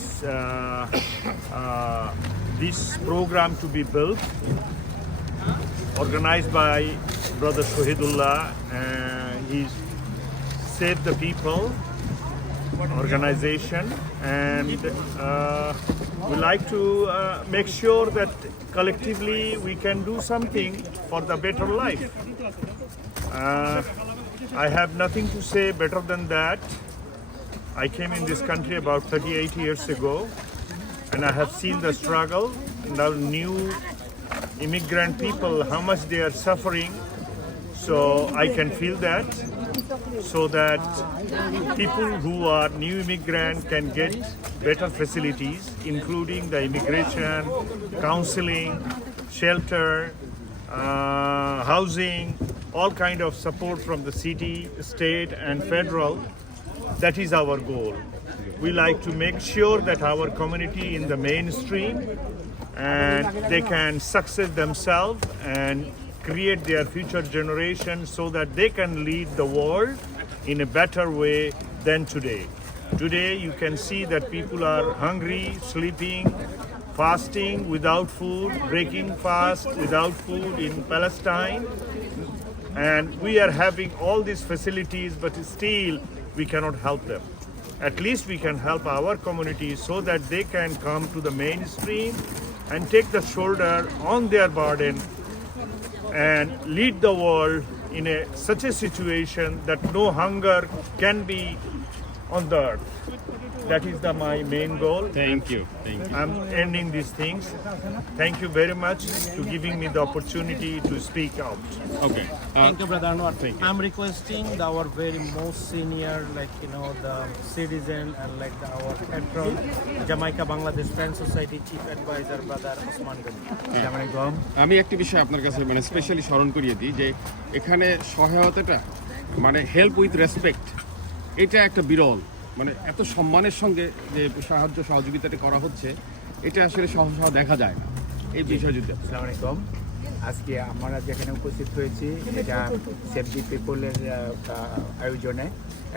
program to be built, organized by Brother Shahidullah. He's Save the People organization, and we like to make sure that collectively we can do something for the better life. I have nothing to say better than that. I came in this country about 38 years ago, and I have seen the struggle in the new immigrant people, how much they are suffering. So I can feel that, so that people who are new immigrant can get better facilities, including the immigration, counseling, shelter, housing, all kind of support from the city, state and federal. That is our goal. We like to make sure that our community in the mainstream and they can succeed themselves and create their future generation so that they can lead the world in a better way than today. Today you can see that people are hungry, sleeping, fasting without food, breaking fast without food in Palestine. And we are having all these facilities, but still we cannot help them. At least we can help our community so that they can come to the mainstream and take the shoulder on their burden and lead the world in such a situation that no hunger can be on the earth. That is my main goal. Thank you. I'm ending these things. Thank you very much to giving me the opportunity to speak out. Okay. Thank you, Brother Anwar. I'm requesting our very most senior, the citizen and our patron, Jamaica Bangladesh Friends Society Chief Advisor, Brother Osman Gani. আমি একটি বিষয় আপনার কাছে specially স্মরণ করিয়ে দিই যে এখানে সহায়তাটা হেল্প উইথ রেসপেক্ট, এটা একটা বিরল, এত সম্মানের সঙ্গে যে সাহায্য সহযোগিতাটা করা হচ্ছে, এটা আসলে সহসা দেখা যায় না এই বিষয়টিতে। আসসালামু আলাইকুম। আজকে আমরা যেখানে উপস্থিত হয়েছি এটা সেভ দি পিপলের আয়োজনে।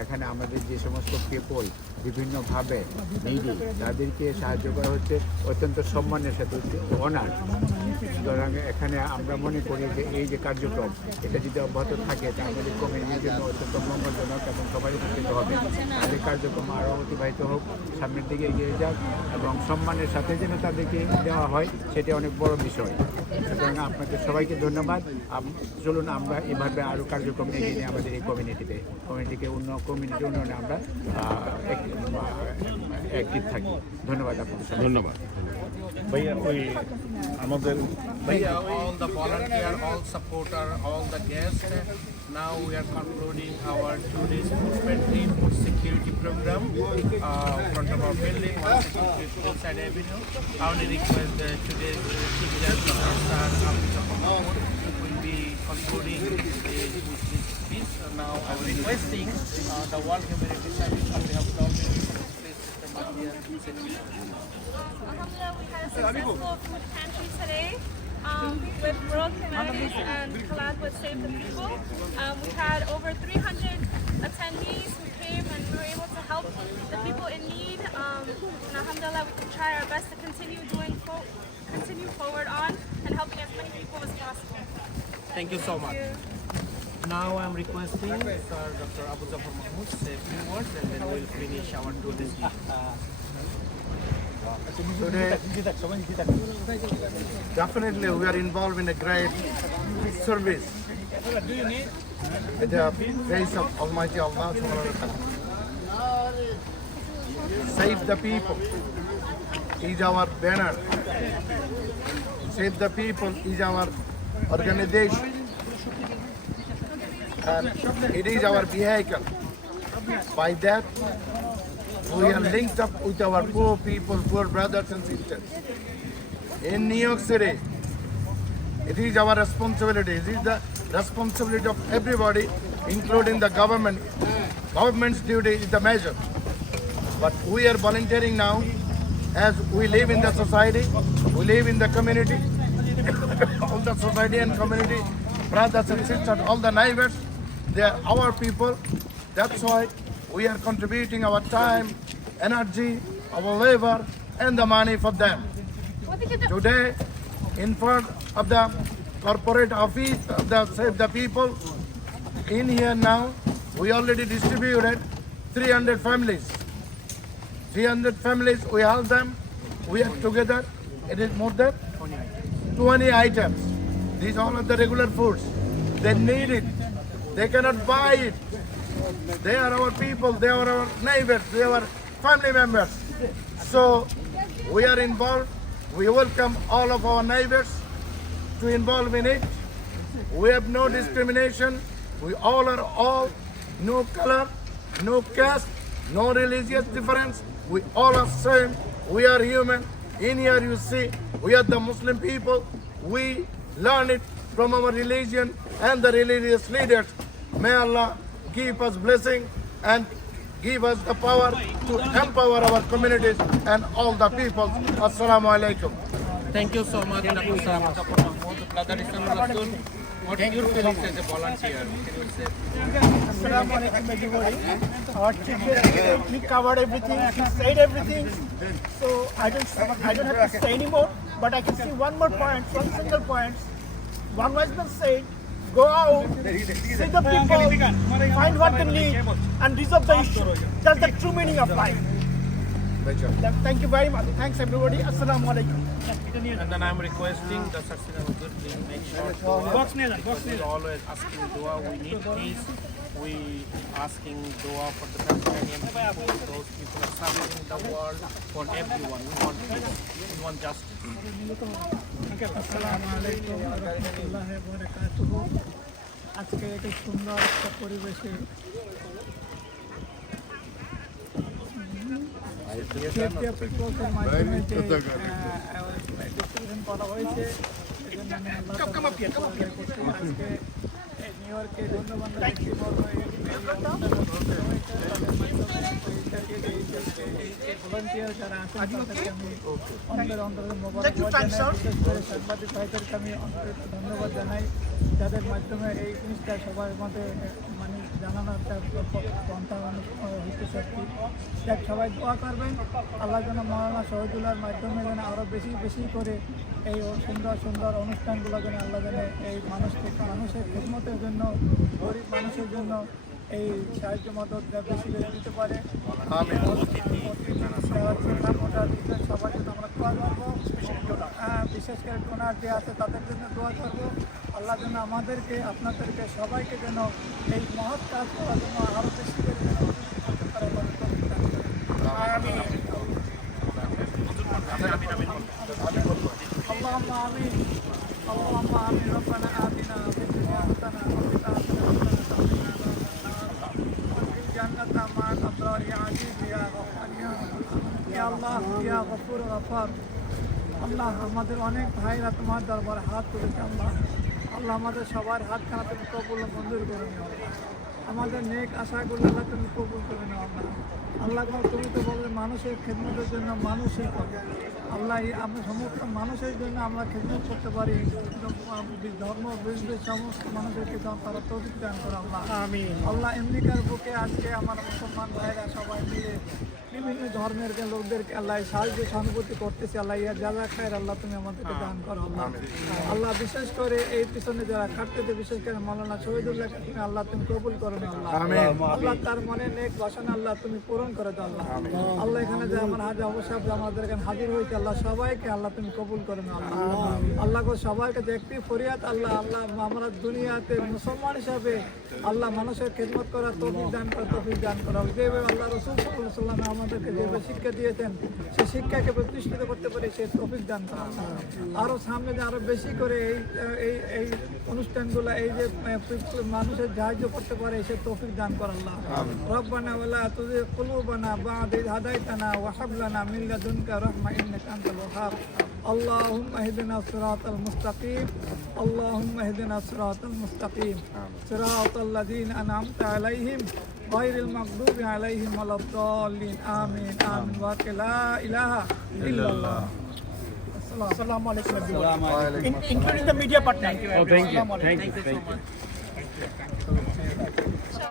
এখানে আমাদের যে সমস্ত পিপল বিভিন্নভাবে নিডি, তাদেরকে সাহায্য করা হচ্ছে অত্যন্ত সম্মানের সাথে, অনার। সুতরাং এখানে আমরা মনে করি যে এই যে কার্যক্রম, এটা যদি অব্যাহত থাকে তা আমাদের কমিউনিটির জন্য অত্যন্ত মঙ্গলজনক এবং সবাই উপকৃত হবে। আমাদের কার্যক্রম আরও অতিবাহিত হোক, সামনের দিকে এগিয়ে যাক এবং সম্মানের সাথে যেন তাদেরকে দেওয়া হয়, সেটা অনেক বড় বিষয়। সুতরাং আপনাদের সবাইকে ধন্যবাদ। চলুন আমরা এভাবে আরও কার্যক্রম এগিয়ে নিয়ে আমাদের এই কমিউনিটিতে কমিউনিটি উন্নয়নে আমরা অ্যাক্টিভ থাকি। ধন্যবাদ আপনাদের। ধন্যবাদ ভাইয়া। All the volunteer, all supporter, all the guests. Now we are concluding our 2 days food security program front of our building, 163 Hillside Avenue. I only request today's chief guest, Dr. Abu Jafar Mahmood, will be concluding this speech. Now I'm requesting the World Humanity Service on behalf of the Alhamdulillah, we had a successful food pantry today with World Humanities and collab with Save the People. We had over 300 attendees who came and we were able to help the people in need. And alhamdulillah, we can try our best to continue forward on and helping as many people as possible. Thank you so much. Thank you. Now I'm requesting Sir Dr. Abu Jafar Mahmood to say a few words and then we'll finish our today's Today, definitely we are involved in a great service with the grace of Almighty Allah subhanahu wa ta'ala. Save the people is our banner. Save the people is our organization. And it is our vehicle. By that, we are linked up with our poor people, poor brothers and sisters. In New York City, it is our responsibility. It is the responsibility of everybody, including the government. Government's duty is the measure. But we are volunteering now as we live in the society, we live in the community, all the society and community, brothers and sisters, all the neighbors, they are our people. That's why we are contributing our time, energy, our labor, and the money for them. Today, in front of the corporate office of the Save the People, in here now, we already distributed 300 families. 300 families, we help them. We are together. It is more than 20 items. These all are the regular foods. They need it. They cannot buy it. They are our people. They are our neighbors. They are our family members. So we are involved. We welcome all of our neighbors to involve in it. We have no discrimination. We all are all, no color, no caste, no religious difference. We all are same. We are human. In here you see, we are the Muslim people. We learn it from our religion and the religious leaders. May Allah give us blessing and give us the power to empower our communities and all the people. Assalamu alaikum. Thank you so much, Dr. Jafar Mahmood. Brother Ismail Rasul, what are your feelings as a volunteer? Can you say? Assalamu alaikum everybody. Our chief he covered everything, he said everything. So I don't have to say anymore, but I can see one more point, one single point. One was been said, go out, see the people, find what they need, and resolve the issue. That's the true meaning of life. Thank you very much. Thanks everybody. Assalamu alaikum. And then I'm requesting the Sarsina Hudud, please make sure we're always asking dua. We need peace. We asking dua for the Palestinian people. Those people are suffering in the world. For everyone, we want peace. We want justice. আসসালামু আলাইকুম ওয়া রাহমাতুল্লাহি ওয়া বারাকাতুহু আজকে একটা সুন্দর একটা পরিবেশে পিপলসের মাধ্যমে যে ডিসকাশন করা হয়েছে সেজন্য আমি আজকে নিউ ইয়র্কে ধন্যবাদ ভলান্টিয়ার যারা আছেন তাদেরকে আমি অন্তরের মোবারকবাদ জানাই, বিশেষ করে সাংবাদিক ভাইদেরকে আমি অন্তরের ধন্যবাদ জানাই, যাদের মাধ্যমে এই জিনিসটা সবার মধ্যে মানে জানানোর একটা পন্থা হইতেছে আর কি। দেখ সবাই দোয়া করবেন আল্লাহ যেন মৌলানা শহীদুল্লাহর মাধ্যমে যেন আরও বেশি বেশি করে এই সুন্দর সুন্দর অনুষ্ঠানগুলো যেন আল্লাহ যেন এই মানুষের খিদমতের জন্য, গরিব মানুষের জন্য এই সাহায্য মদত বেশি বেশি দিতে পারে। সবার জন্য আমরা দোয়া করবো, বিশেষ করে ডোনার যে আছে তাদের জন্য দোয়া করবো। আল্লাহ যেন আমাদেরকে আপনাদেরকে সবাইকে যেন এই মহৎ কাজ করার জন্য আরও বেশি করে করতে পারে। اللهم آمين اللهم آمين ربنا آتنا في الدنيا حسنة وفي الآخرة حسنة وقنا الجنة مع الأبرار يا عزيز يا غفار يا الله يا غفور غفار। আল্লাহ আমাদের অনেক ভাইরা তোমার দরবারে হাত তুলেছে আল্লাহ। আল্লাহ আমাদের সবার হাতখানা তুমি কবুল মঞ্জুর করে নিও। আমাদের নেক আশাগুলো আল্লাহ তুমি কবুল করে নিও আল্লাহ। আল্লাহ তুমি তো বলবে মানুষের খেদমতের জন্য মানুষের কথা আল্লাহ আমরা সমস্ত মানুষের জন্য আমরা খেদমত করতে পারি ধর্ম বিরুদ্ধে সমস্ত মানুষেরকে তারা তৌফিক দান করে আল্লাহ আল্লাহ আমেরিকার বুকে আজকে আমার মুসলমান ভাইরা সবাই মিলে বিভিন্ন ধর্মের লোকদেরকে আল্লাহ সাহায্য সহানুভূতি করতেছে আল্লাহ ইয়া যারা খায়ের আল্লাহ তুমি আমাদেরকে দান করো আল্লাহ আল্লাহ বিশেষ করে এই পিছনে যারা খাটতেছে বিশেষ করে মাওলানা শহীদুল্লাহ তুমি আল্লাহ তুমি কবুল করো না আল্লাহ আল্লাহ তার মনে নেক বাসনা আল্লাহ তুমি পূরণ করে দাও আল্লাহ আল্লাহ এখানে যে আমার হাজি অবশ্যই আমাদের এখানে হাজির হয়েছে আল্লাহ সবাইকে আল্লাহ তুমি কবুল করে না আল্লাহ আল্লাহ গো সবাইকে যে একটি ফরিয়াদ আল্লাহ আল্লাহ আমরা দুনিয়াতে মুসলমান হিসাবে আল্লাহ মানুষের খেদমত করার তৌফিক দান করো যেভাবে আল্লাহ রসুল সাল্লাল্লাহু আলাইহি ওয়াসাল্লাম আমাদেরকে যেভাবে শিক্ষা দিয়েছেন সেই শিক্ষাকে প্রতিষ্ঠিত করতে পারে সেই তৌফিক দান করা আরও সামনে যে আরও বেশি করে এই এই অনুষ্ঠানগুলো এই যে মানুষের সাহায্য করতে পারে সে তৌফিক দান করা আল্লাহ রব্বানা ওয়ালা তুযিগ কুলুবানা বা'দা ইয হাদাইতানা ওয়া হাব লানা মিন লাদুনকা রাহমা ইন্নাকা আনতাল Wahhab اللهم اهدنا الصراط المستقيم اللهم اهدنا الصراط المستقيم صراط الذين أنعمت عليهم غير المغضوب عليهم ولا الضالين آمين آمين لا إله إلا الله Assalamu alaikum everyone. Including the media partner. Oh, thank you.